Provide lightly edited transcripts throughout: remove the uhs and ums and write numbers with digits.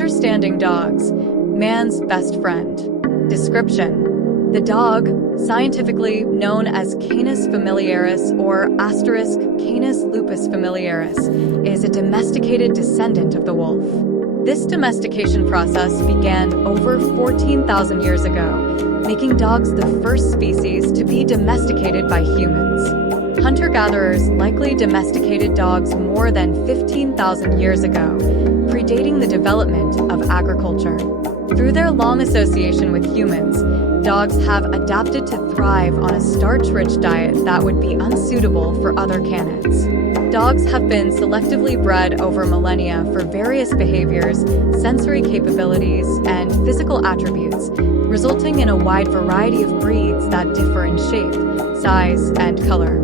Understanding dogs, man's best friend. Description: the dog, scientifically known as Canis familiaris or Canis lupus familiaris, is a domesticated descendant of the wolf. This domestication process began over 14,000 years ago, making dogs the first species to be domesticated by humans. Hunter-gatherers likely domesticated dogs more than 15,000 years ago, predating the development of agriculture. Through their long association with humans, dogs have adapted to thrive on a starch-rich diet that would be unsuitable for other canids. Dogs have been selectively bred over millennia for various behaviors, sensory capabilities, and physical attributes, resulting in a wide variety of breeds that differ in shape, size, and color.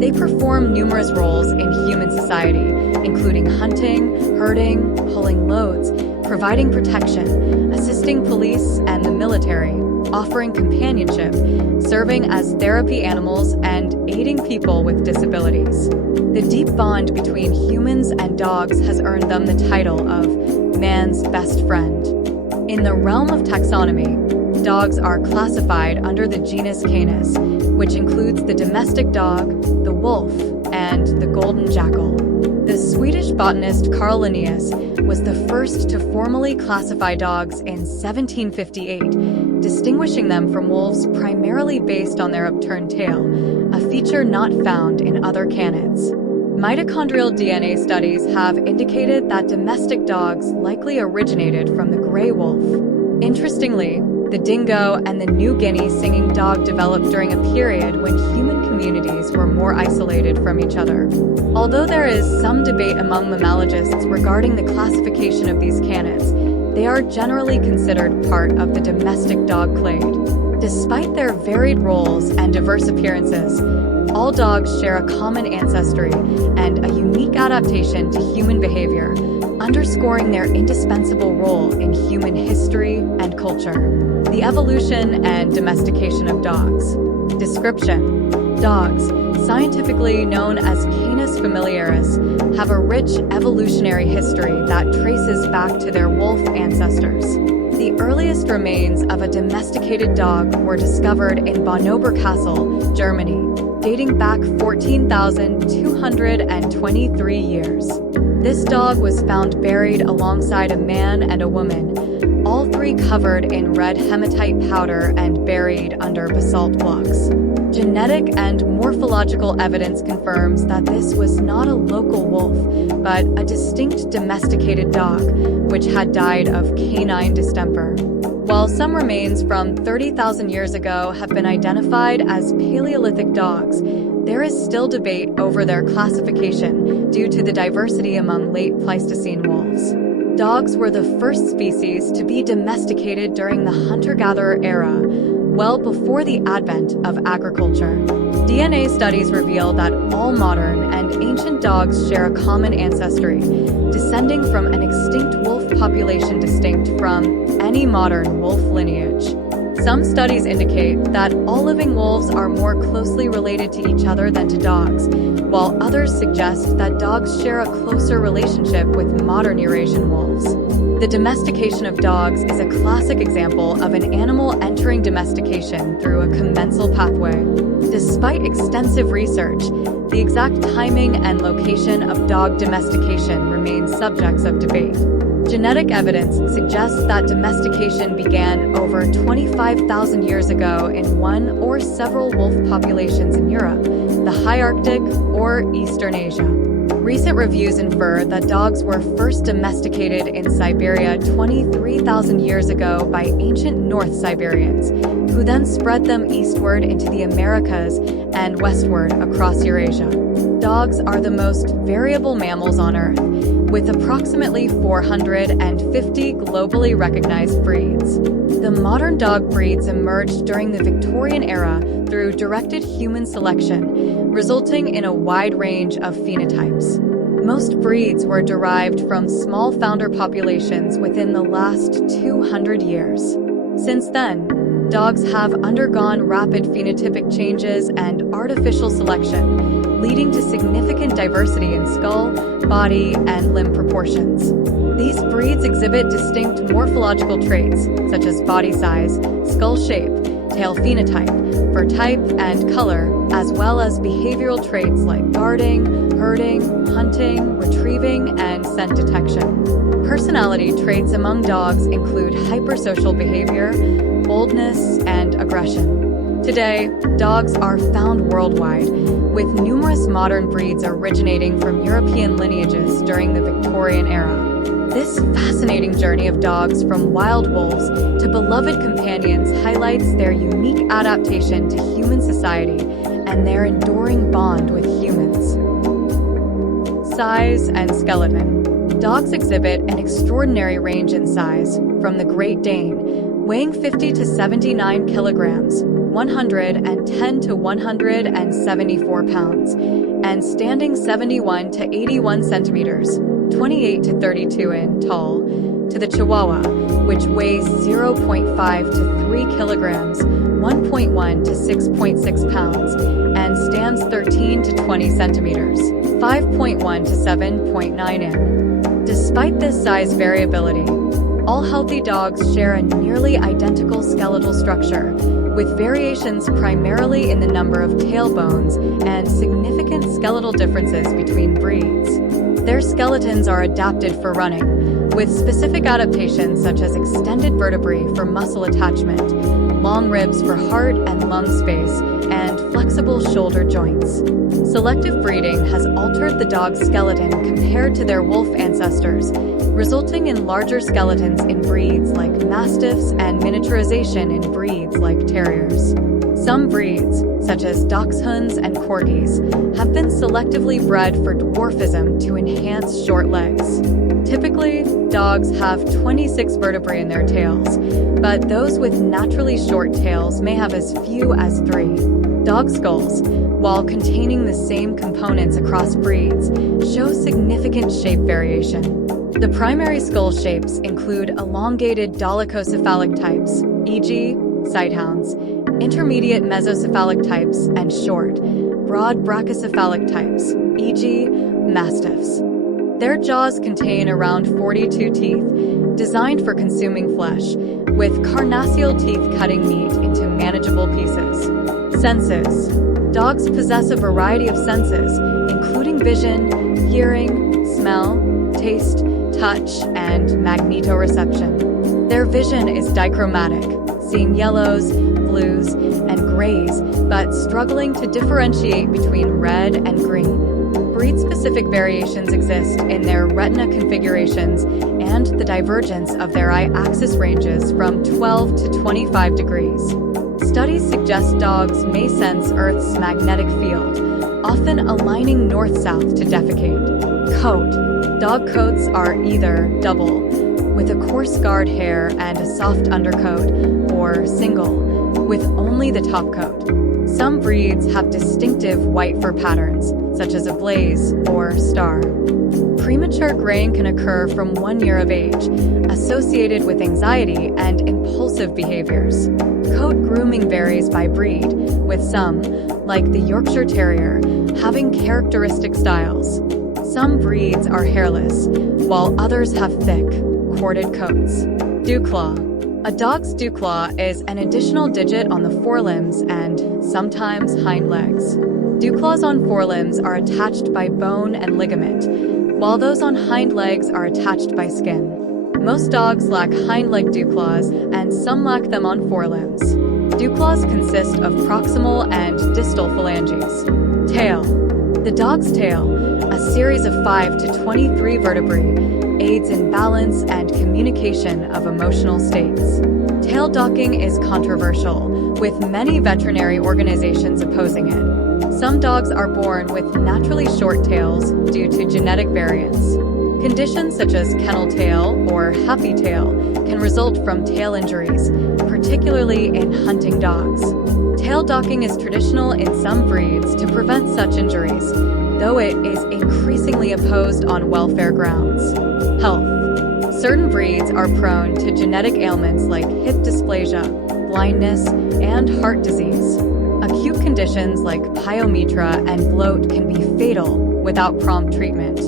They perform numerous roles in human society, including hunting, herding, pulling loads, providing protection, assisting police and the military, offering companionship, serving as therapy animals, and aiding people with disabilities. The deep bond between humans and dogs has earned them the title of man's best friend. In the realm of taxonomy, dogs are classified under the genus Canis, which includes the domestic dog, the wolf, and the golden jackal. The Swedish botanist Carl Linnaeus was the first to formally classify dogs in 1758, distinguishing them from wolves primarily based on their upturned tail, a feature not found in other canids. Mitochondrial DNA studies have indicated that domestic dogs likely originated from the gray wolf. Interestingly, the dingo and the New Guinea singing dog developed during a period when human communities were more isolated from each other. Although there is some debate among mammalogists regarding the classification of these canids, they are generally considered part of the domestic dog clade. Despite their varied roles and diverse appearances, all dogs share a common ancestry and a unique adaptation to human behavior, underscoring their indispensable role in human history and culture. The evolution and domestication of dogs. Description: dogs, scientifically known as Canis familiaris, have a rich evolutionary history that traces back to their wolf ancestors. The earliest remains of a domesticated dog were discovered in Bonnober Castle, Germany, dating back 14,223 years. This dog was found buried alongside a man and a woman, all three covered in red hematite powder and buried under basalt blocks. Genetic and morphological evidence confirms that this was not a local wolf, but a distinct domesticated dog, which had died of canine distemper. While some remains from 30,000 years ago have been identified as Paleolithic dogs, there is still debate over their classification due to the diversity among late Pleistocene wolves. Dogs were the first species to be domesticated during the hunter-gatherer era, well before the advent of agriculture. DNA studies reveal that all modern and ancient dogs share a common ancestry, descending from an extinct wolf population distinct from any modern wolf lineage. Some studies indicate that all living wolves are more closely related to each other than to dogs, while others suggest that dogs share a closer relationship with modern Eurasian wolves. The domestication of dogs is a classic example of an animal entering domestication through a commensal pathway. Despite extensive research, the exact timing and location of dog domestication remain subjects of debate. Genetic evidence suggests that domestication began over 25,000 years ago in one or several wolf populations in Europe, the High Arctic, or Eastern Asia. Recent reviews infer that dogs were first domesticated in Siberia 23,000 years ago by ancient North Siberians, who then spread them eastward into the Americas and westward across Eurasia. Dogs are the most variable mammals on Earth, with approximately 450 globally recognized breeds. The modern dog breeds emerged during the Victorian era through directed human selection, resulting in a wide range of phenotypes. Most breeds were derived from small founder populations within the last 200 years. Since then, dogs have undergone rapid phenotypic changes and artificial selection, leading to significant diversity in skull, body, and limb proportions. These breeds exhibit distinct morphological traits, such as body size, skull shape, tail phenotype, fur type, and color, as well as behavioral traits like guarding, herding, hunting, retrieving, and scent detection. Personality traits among dogs include hypersocial behavior, boldness, and aggression. Today, dogs are found worldwide, with numerous modern breeds originating from European lineages during the Victorian era. This fascinating journey of dogs from wild wolves to beloved companions highlights their unique adaptation to human society and their enduring bond with humans. Size and skeleton. Dogs exhibit an extraordinary range in size, from the Great Dane, weighing 50 to 79 kilograms, 110 to 174 pounds, and standing 71 to 81 centimeters, 28 to 32 in tall, to the Chihuahua, which weighs 0.5 to 3 kilograms, 1.1 to 6.6 pounds, and stands 13 to 20 centimeters, 5.1 to 7.9 in. Despite this size variability, all healthy dogs share a nearly identical skeletal structure, with variations primarily in the number of tail bones and significant skeletal differences between breeds. Their skeletons are adapted for running, with specific adaptations such as extended vertebrae for muscle attachment, long ribs for heart and lung space, and flexible shoulder joints. Selective breeding has altered the dog's skeleton compared to their wolf ancestors, resulting in larger skeletons in breeds like mastiffs and miniaturization in breeds like terriers. Some breeds, such as dachshunds and corgis, have been selectively bred for dwarfism to enhance short legs. Typically, dogs have 26 vertebrae in their tails, but those with naturally short tails may have as few as 3. Dog skulls, while containing the same components across breeds, show significant shape variation. The primary skull shapes include elongated dolichocephalic types, e.g., sighthounds, intermediate mesocephalic types, and short, broad brachycephalic types, e.g., mastiffs. Their jaws contain around 42 teeth, designed for consuming flesh, with carnassial teeth cutting meat into manageable pieces. Senses. Dogs possess a variety of senses, including vision, hearing, smell, taste, touch, and magnetoreception. Their vision is dichromatic, seeing yellows, blues, and grays, but struggling to differentiate between red and green. Breed-specific variations exist in their retina configurations and the divergence of their eye axis ranges from 12 to 25 degrees. Studies suggest dogs may sense Earth's magnetic field, often aligning north-south to defecate. Coat. Dog coats are either double, with a coarse guard hair and a soft undercoat, or single, with only the top coat. Some breeds have distinctive white fur patterns, such as a blaze or star. Premature graying can occur from 1 year of age, associated with anxiety and impulsive behaviors. Coat grooming varies by breed, with some, like the Yorkshire Terrier, having characteristic styles. Some breeds are hairless, while others have thick, corded coats. Dewclaw. A dog's dewclaw is an additional digit on the forelimbs and, sometimes, hind legs. Dewclaws on forelimbs are attached by bone and ligament, while those on hind legs are attached by skin. Most dogs lack hind leg dewclaws, and some lack them on forelimbs. Dewclaws consist of proximal and distal phalanges. Tail. The dog's tail, a series of 5 to 23 vertebrae, aids in balance and communication of emotional states. Tail docking is controversial, with many veterinary organizations opposing it. Some dogs are born with naturally short tails due to genetic variants. Conditions such as kennel tail or happy tail can result from tail injuries, particularly in hunting dogs. Tail docking is traditional in some breeds to prevent such injuries, though it is increasingly opposed on welfare grounds. Health. Certain breeds are prone to genetic ailments like hip dysplasia, blindness, and heart disease. Acute conditions like pyometra and bloat can be fatal without prompt treatment.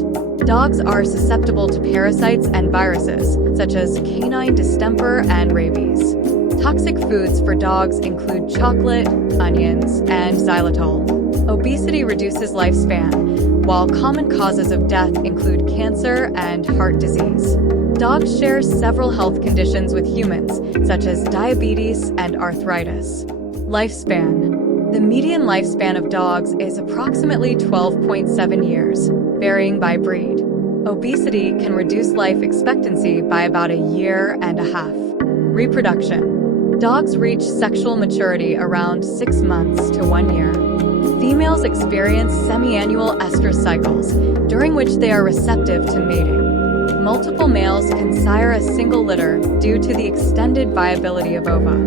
Dogs are susceptible to parasites and viruses, such as canine distemper and rabies. Toxic foods for dogs include chocolate, onions, and xylitol. Obesity reduces lifespan, while common causes of death include cancer and heart disease. Dogs share several health conditions with humans, such as diabetes and arthritis. Lifespan. The median lifespan of dogs is approximately 12.7 years, varying by breed. Obesity can reduce life expectancy by about a year and a half. Reproduction. Dogs reach sexual maturity around 6 months to 1 year. Females experience semi-annual estrous cycles, during which they are receptive to mating. Multiple males can sire a single litter due to the extended viability of ova.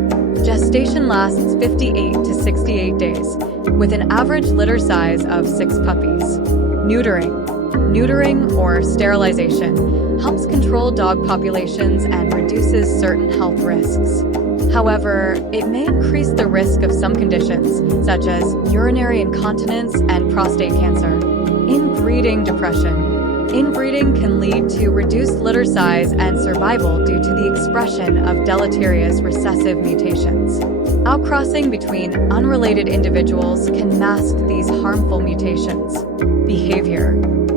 Gestation lasts 58 to 68 days, with an average litter size of 6 puppies. Neutering. Neutering, or sterilization, helps control dog populations and reduces certain health risks. However, it may increase the risk of some conditions, such as urinary incontinence and prostate cancer. Inbreeding depression. Inbreeding can lead to reduced litter size and survival due to the expression of deleterious recessive mutations. Outcrossing between unrelated individuals can mask these harmful mutations. Behavior.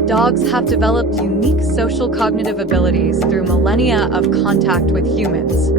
Dogs have developed unique social cognitive abilities through millennia of contact with humans.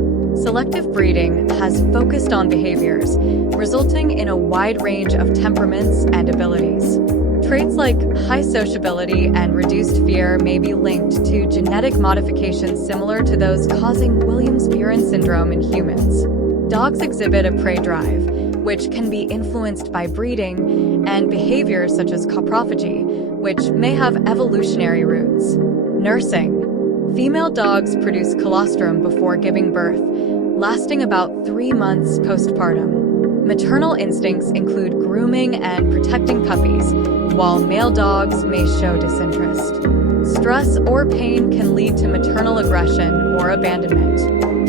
Selective breeding has focused on behaviors, resulting in a wide range of temperaments and abilities. Traits like high sociability and reduced fear may be linked to genetic modifications similar to those causing Williams-Beuren syndrome in humans. Dogs exhibit a prey drive, which can be influenced by breeding, and behaviors such as coprophagy, which may have evolutionary roots. Nursing. Female dogs produce colostrum before giving birth, lasting about 3 months postpartum. Maternal instincts include grooming and protecting puppies, while male dogs may show disinterest. Stress or pain can lead to maternal aggression or abandonment.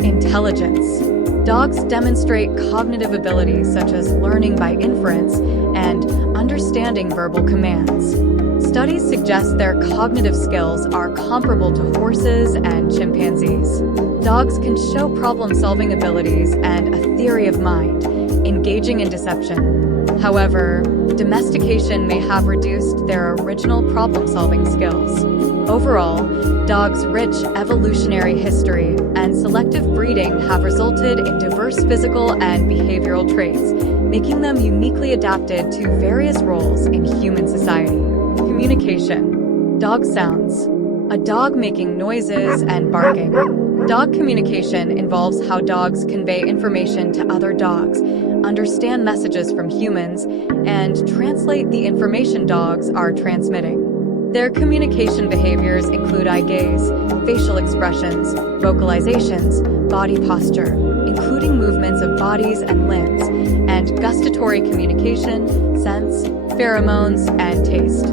Intelligence. Dogs demonstrate cognitive abilities such as learning by inference and understanding verbal commands. Studies suggest their cognitive skills are comparable to horses and chimpanzees. Dogs can show problem-solving abilities and a theory of mind, engaging in deception. However, domestication may have reduced their original problem-solving skills. Overall, dogs' rich evolutionary history and selective breeding have resulted in diverse physical and behavioral traits, making them uniquely adapted to various roles in human society. Communication. Dog sounds. A dog making noises and barking. Dog communication involves how dogs convey information to other dogs, understand messages from humans, and translate the information dogs are transmitting. Their communication behaviors include eye gaze, facial expressions, vocalizations, body posture, including movements of bodies and limbs, and gustatory communication, scents, pheromones, and taste.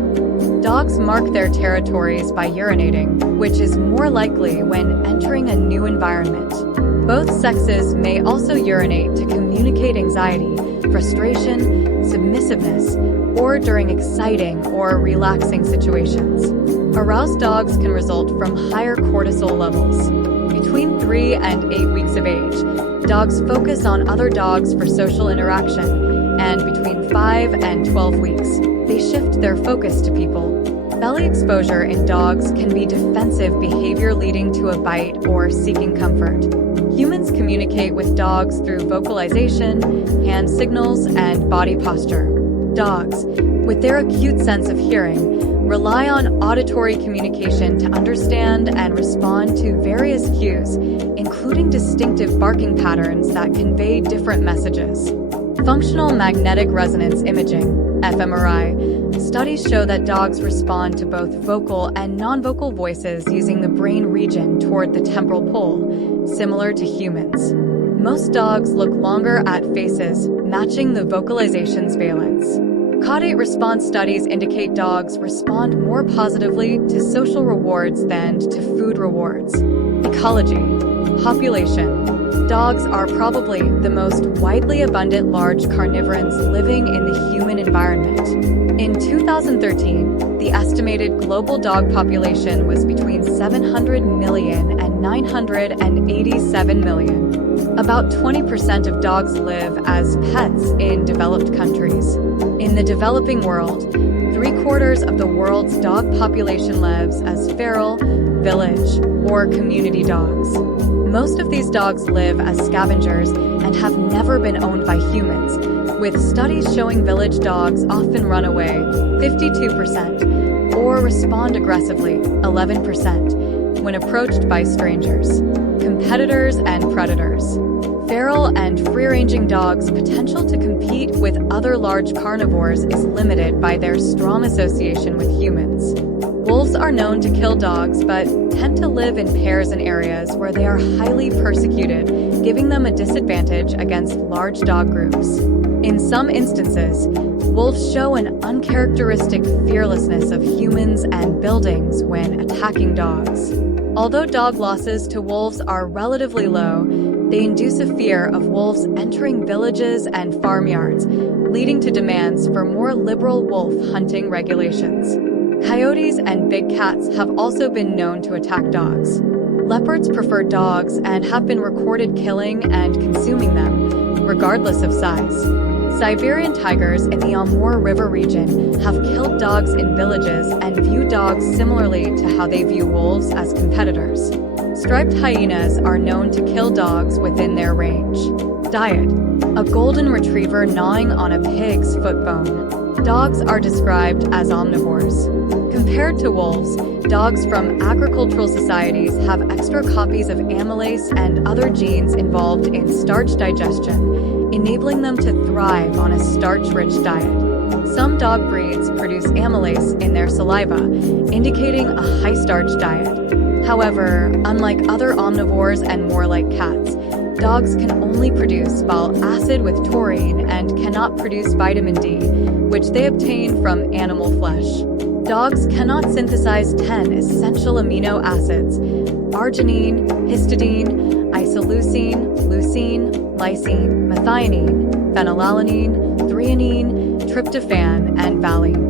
Dogs mark their territories by urinating, which is more likely when entering a new environment. Both sexes may also urinate to communicate anxiety, frustration, submissiveness, or during exciting or relaxing situations. Aroused dogs can result from higher cortisol levels. Between 3 and 8 weeks of age, dogs focus on other dogs for social interaction, and between 5 and 12 weeks, they shift their focus to people. Belly exposure in dogs can be defensive behavior leading to a bite or seeking comfort. Humans communicate with dogs through vocalization, hand signals, and body posture. Dogs, with their acute sense of hearing, rely on auditory communication to understand and respond to various cues, including distinctive barking patterns that convey different messages. Functional magnetic resonance imaging, fMRI, studies show that dogs respond to both vocal and non-vocal voices using the brain region toward the temporal pole, similar to humans. Most dogs look longer at faces, matching the vocalization's valence. Caudate response studies indicate dogs respond more positively to social rewards than to food rewards. Ecology. Population. Dogs are probably the most widely abundant large carnivorans living in the human environment. In 2013, the estimated global dog population was between 700 million and 987 million. About 20% of dogs live as pets in developed countries. In the developing world, 3/4 of the world's dog population lives as feral, village, or community dogs. Most of these dogs live as scavengers and have never been owned by humans, with studies showing village dogs often run away, 52%, or respond aggressively, 11%, when approached by strangers, competitors, and predators. Feral and free-ranging dogs' potential to compete with other large carnivores is limited by their strong association with humans. Wolves are known to kill dogs, but tend to live in pairs in areas where they are highly persecuted, giving them a disadvantage against large dog groups. In some instances, wolves show an uncharacteristic fearlessness of humans and buildings when attacking dogs. Although dog losses to wolves are relatively low, they induce a fear of wolves entering villages and farmyards, leading to demands for more liberal wolf hunting regulations. Coyotes and big cats have also been known to attack dogs. Leopards prefer dogs and have been recorded killing and consuming them, regardless of size. Siberian tigers in the Amur River region have killed dogs in villages and view dogs similarly to how they view wolves as competitors. Striped hyenas are known to kill dogs within their range. Diet: a golden retriever gnawing on a pig's foot bone. Dogs are described as omnivores. Compared to wolves, dogs from agricultural societies have extra copies of amylase and other genes involved in starch digestion, enabling them to thrive on a starch-rich diet. Some dog breeds produce amylase in their saliva, indicating a high-starch diet. However, unlike other omnivores and more like cats, dogs can only produce bile acid with taurine and cannot produce vitamin D, which they obtain from animal flesh. Dogs cannot synthesize 10 essential amino acids: arginine, histidine, isoleucine, leucine, lysine, methionine, phenylalanine, threonine, tryptophan, and valine.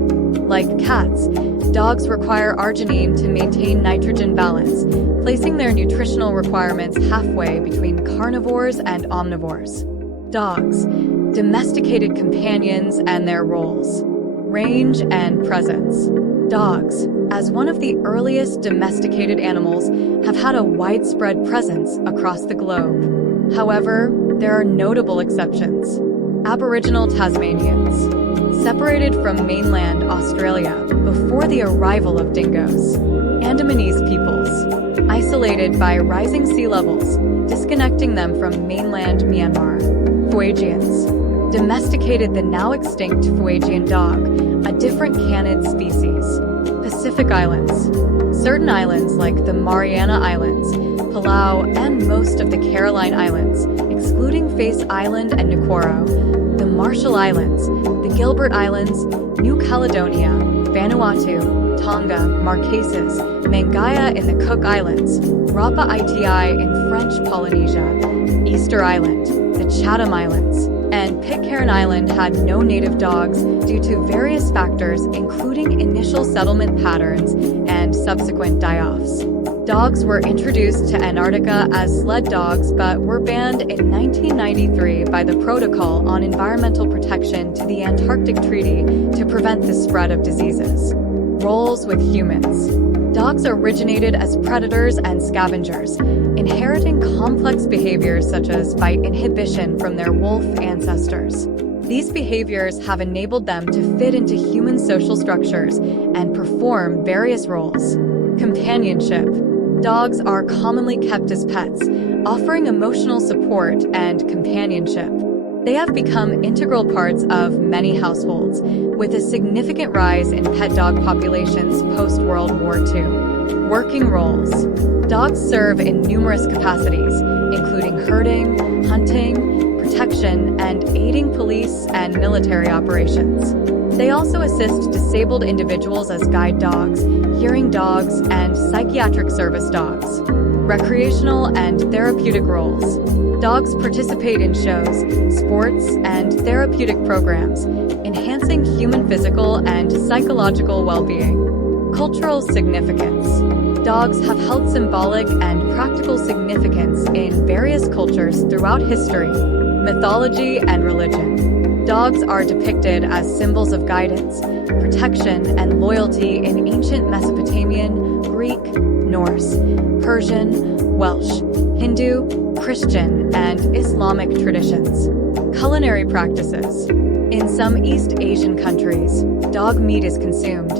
Like cats, dogs require arginine to maintain nitrogen balance, placing their nutritional requirements halfway between carnivores and omnivores. Dogs, domesticated companions and their roles. Range and presence. Dogs, as one of the earliest domesticated animals, have had a widespread presence across the globe. However, there are notable exceptions. Aboriginal Tasmanians, separated from mainland Australia before the arrival of dingoes. Andamanese peoples, isolated by rising sea levels, disconnecting them from mainland Myanmar. Fuegians, domesticated the now extinct Fuegian dog, a different canid species. Pacific Islands, certain islands like the Mariana Islands, Palau, and most of the Caroline Islands, excluding Face Island and Nuquoro, the Marshall Islands, the Gilbert Islands, New Caledonia, Vanuatu, Tonga, Marquesas, Mangaya in the Cook Islands, Rapa Iti in French Polynesia, Easter Island, the Chatham Islands, and Pitcairn Island had no native dogs due to various factors including initial settlement patterns and subsequent die-offs. Dogs were introduced to Antarctica as sled dogs but were banned in 1993 by the Protocol on Environmental Protection to the Antarctic Treaty to prevent the spread of diseases. Roles with humans. Dogs originated as predators and scavengers, inheriting complex behaviors such as bite inhibition from their wolf ancestors. These behaviors have enabled them to fit into human social structures and perform various roles. Companionship. Dogs are commonly kept as pets, offering emotional support and companionship. They have become integral parts of many households, with a significant rise in pet dog populations post-World War II. Working roles. Dogs serve in numerous capacities, including herding, hunting, protection, and aiding police and military operations. They also assist disabled individuals as guide dogs, hearing dogs, and psychiatric service dogs. recreational and therapeutic roles. Dogs participate in shows, sports, and therapeutic programs, enhancing human physical and psychological well-being. Cultural significance. Dogs have held symbolic and practical significance in various cultures throughout history, mythology, and religion. Dogs are depicted as symbols of guidance, protection, and loyalty in ancient Mesopotamian, Greek, Norse, Persian, Welsh, Hindu, Christian, and Islamic traditions. Culinary practices. In some East Asian countries, dog meat is consumed,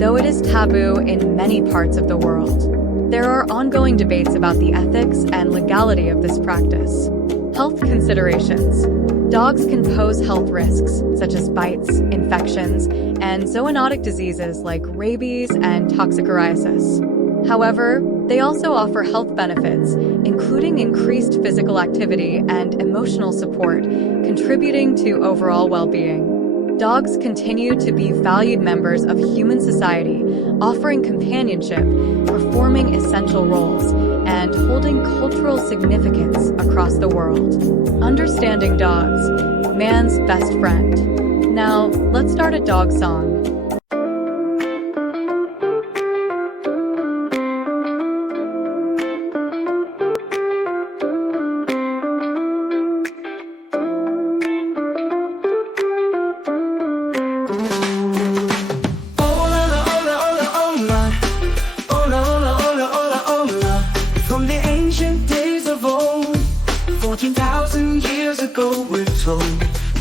though it is taboo in many parts of the world. There are ongoing debates about the ethics and legality of this practice. Health considerations. Dogs can pose health risks, such as bites, infections, and zoonotic diseases like rabies and toxoplasmosis. However, they also offer health benefits, including increased physical activity and emotional support, contributing to overall well-being. Dogs continue to be valued members of human society, offering companionship, performing essential roles, and holding cultural significance across the world. Understanding dogs, man's best friend. Now, let's start a dog song.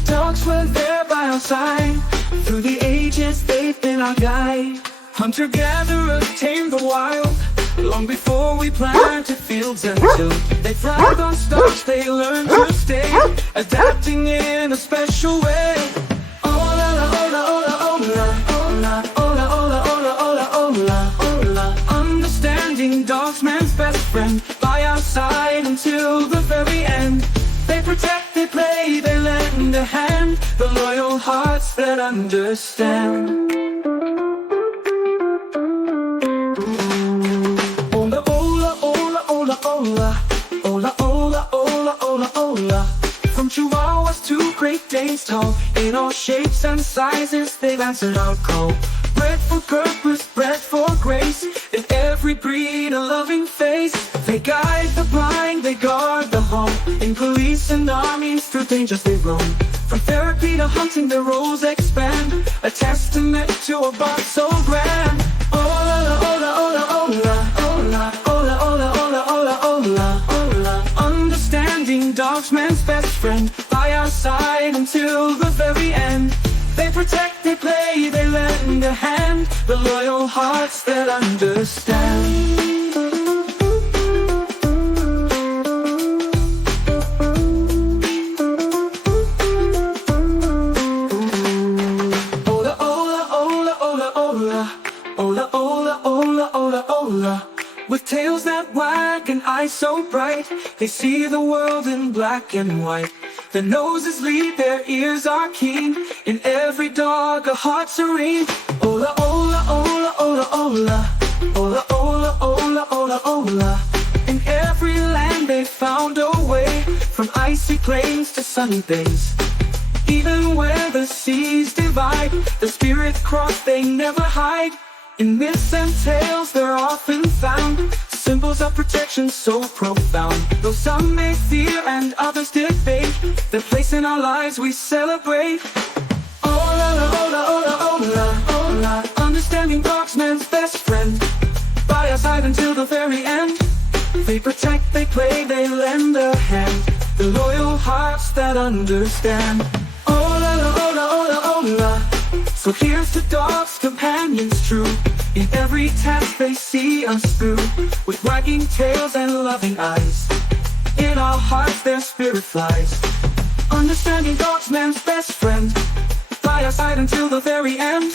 Dogs were there by our side. Through the ages they've been our guide. Hunter-gatherers tamed the wild. Long before we planted fields and tilled. They thrived on stalks, they learned to stay, adapting in a special way. Ola, ola, ola, ola, ola, ola, ola, ola, ola, ola, ola. Understanding dogs, man's best friend, by our side until the very end. They protect, they play, they lend a hand, the loyal hearts that understand. Ola, ola, ola, ola, ola, ola, ola, ola, ola, ola. From Chihuahuas to Great Danes tall, in all shapes and sizes they've answered our call. Bred for purpose, bred for grace, in every breed a loving face. They guide the blind, they guard the home, in police and armies through dangers they roam. From therapy to hunting their roles expand, a testament to a bond so grand. Ola, ola, ola, ola, ola, ola, ola, ola, ola, ola, ola. Understanding dogs, man's best friend, by our side until the very end. They protect, they play, they lend a hand, the loyal hearts that understand. Ola, ola, ola, ola, ola, ola, ola, ola, ola, ola. With tails that wag and eyes so bright, they see the world in black and white. Their noses lead, their ears are keen, in every dog a heart serene. Ola, ola, ola, ola, ola, ola, ola, ola, ola, ola. In every land they found a way, from icy plains to sunny bays. Even where the seas divide, the spirit cross they never hide. In myths and tales they're often found, symbols of protection so profound. Though some may fear and others debate, their place in our lives we celebrate. Ola, ola, ola, ola, ola. Understanding dogs, man's best friend, by our side until the very end. They protect, they play, they lend a hand, the loyal hearts that understand. Ola, ola, ola, ola. So here's to dogs, companions true. In every task they see us through, with wagging tails and loving eyes. In our hearts their spirit flies. Understanding dogs, man's best friend, by our side until the very end.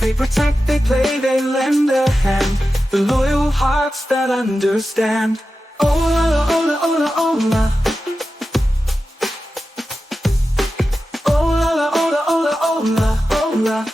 They protect, they play, they lend a hand, the loyal hearts that understand. Ola, ola, ola, ola. Ola, ola, ola, ola, ola.